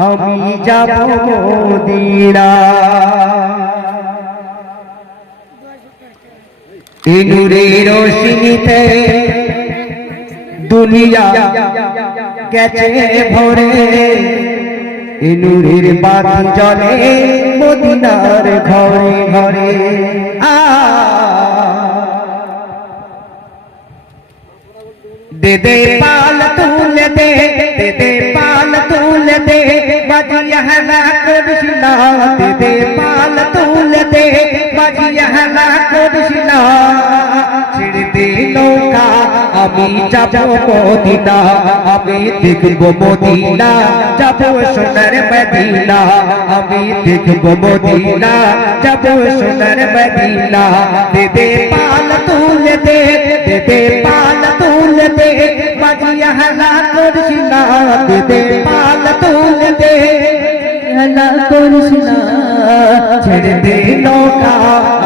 আমি যাব মদিনা। এই রোশনিতে দুনিয়া গেছে ভরে। ইনুরের নূরের বাতি জলে মদিনার দে দে পাল তুলে দে দে দে পাল তুলে দে বাজিয়া হলা করিস না দে দে পাল তুলে দে বাজিয়া হলা করিস না ছেড়ে দে নৌকা আমি যাব মদিনা আমি দেখব মদিনা যাব সোনার মদিনা আমি দেখব মদিনা যাব সোনার মদিনা দে দে পাল তুলে দে দে দে পাল তুলে দে বাজিয়া হলা করিস না দে দে পাল তুলে দে, হলা করিস না ছেড়ে দে নৌকা,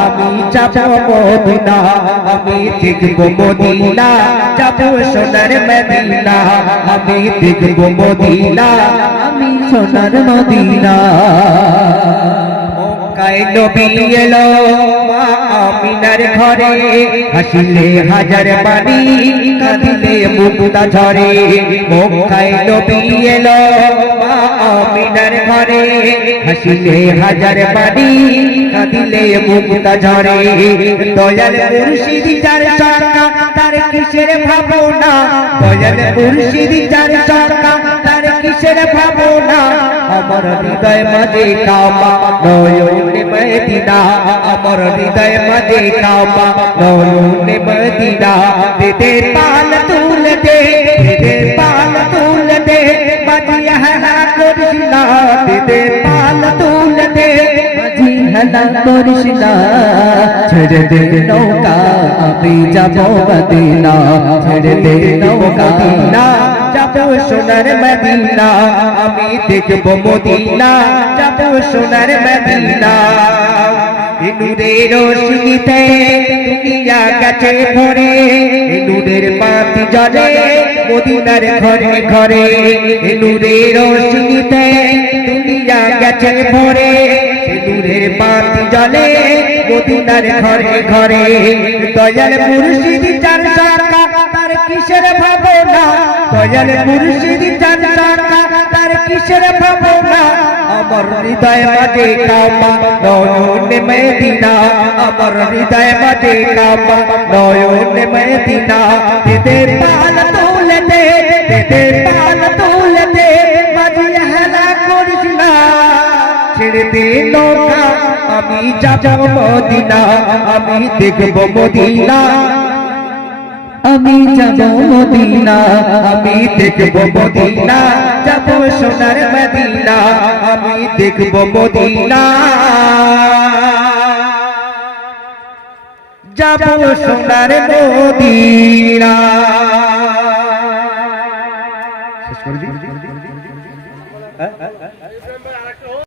আমি যাব মদিনা, আমি দেখব মদিনা, যাব সোনার মদিনা, আমি দেখব মদিনা, আমি সোনার মদিনা। মক্কায় নবী এলো। মা আমিনার ঘরে হাসিলে হাজার বাণী, কাঁদিলে মুক্তা ঝরে। মক্কায় নবী এলো। মা আমিনার ঘরে হাসিলে হাজার বাণী, কাঁদিলে মুক্তা ঝরে। দয়াল মুর্শিদ যার সরকা তার কিসের ভাবনা? দয়াল মুর্শিদ যার সরকা তার কিসের ভাবনা? আমার হৃদয় মাঝে কাবা নয়নে মদিনা আমার হৃদয় মাঝে কাবা নয়নে মদিনা দে দে পাল তুল দে দে দে পাল তুল দে মাঝিয়া হালা করিস না দে দে পাল তুল দে মাঝি হালা করিস না ছেড়ে দে নৌকা আমি যাব মদিনা ছেড়ে দে নৌকা না যাব সোনার মদিনা, আমি দেখব মদিনা। যাব সোনার মদিনা। নূরের রোশনীতে দুনিয়া গেছে ভরে। নূরের বাতি জ্বলে মদিনার ঘরে ঘরে। নূরের রোশনীতে দুনিয়া গেছে ভরে। নূরের বাতি জ্বলে মদিনার ঘরে ঘরে। দয়াল মুর্শিদ চার তার কিসের ভাবনা? দয়াল মুর্শিদ সাকা তার কিসের ভাবনা? আমার হৃদয় মাঝে কাবা নয়নে মদিনা। আমার হৃদয় মাঝে কাবা নয়নে মদিনা। দে পাল দে পাল দে মাঝে হেলা ছেড়ে দে নৌকা, আমি যাব মদিনা, আমি দেখব মদিনা। আমি যাব মদিনা আমি দেখব মদিনা যাব সোনার মদিনা আমি দেখব মদিনা। যাব সোনার মদিনা। শেষ করে দিই